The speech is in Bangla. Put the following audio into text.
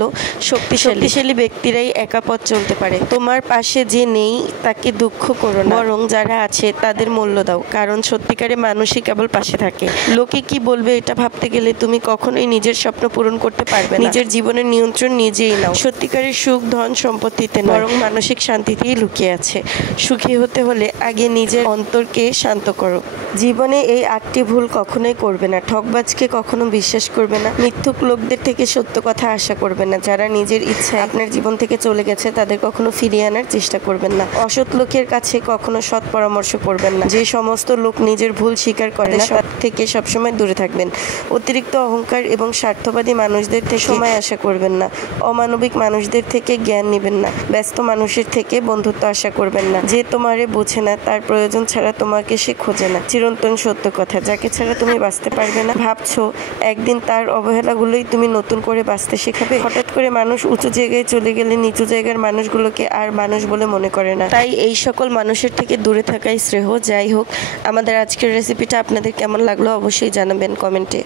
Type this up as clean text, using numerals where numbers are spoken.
হলো শক্তিশালী ব্যক্তিরাই একা পথ চলতে পারে। তোমার পাশে যে নেই তাকে দুঃখ করো না, বরং যারা আছে তাদের মূল্য দাও, কারণ সত্যিকারের মানুষই কেবল পাশে থাকে। লোকে কি বলবে এটা ভাবতে গেলে তুমি কখনোই নিজের স্বপ্ন পূরণ করতে পারবে না। নিজের জীবনের নিয়ন্ত্রণ নিজেই নাও। সত্যিকারের সুখ ধন সম্পত্তিতে নয়, বরং মানসিক শান্তিতেই লুকিয়ে আছে। সুখী হতে হলে আগে নিজের অন্তরকে শান্ত করো। জীবনে এই 8টি ভুল কখনোই করবে না। ঠকবাজকে কখনো বিশ্বাস করবে না। মিথ্যুক লোকদের থেকে সত্য কথা আশা করবে না। যারা নিজের ইচ্ছায় আপনার জীবন থেকে চলে গেছে তাদের কখনো ফিরিয়ে আনার চেষ্টা করবেন না। অসৎ লোকের কাছে কখনো সৎ পরামর্শ করবেন না। যে সমস্ত লোক নিজের ভুল স্বীকার করে না তার থেকে সবসময় দূরে থাকবেন। অতিরিক্ত অহংকার এবং স্বার্থবাদী মানুষদের থেকে সময় আশা করবেন না। অমানবিক মানুষদের থেকে জ্ঞান নেবেন না। ব্যস্ত মানুষের থেকে বন্ধুত্ব আশা করবেন না। যে তোমারে বোঝে না তার প্রয়োজন ছাড়া তোমাকে সে খোঁজে না। চিরন্তন সত্য কথা, যাকে ছাড়া তুমি বাঁচতে পারবে না, ভাবছো একদিন তার অবহেলাগুলোই তুমি নতুন করে বাঁচতে শেখাবে। হঠাৎ করে মানুষ উঁচু জায়গায় চলে গেলে নিচু জায়গার মানুষগুলোকে আর মানুষ বলে মনে করে না। তাই এই সকল মানুষের থেকে দূরে থাকাই শ্রেয়। যাই হোক, আমাদের আজকের রেসিপিটা আপনাদের কেমন লাগলো অবশ্যই জানাবেন কমেন্টে।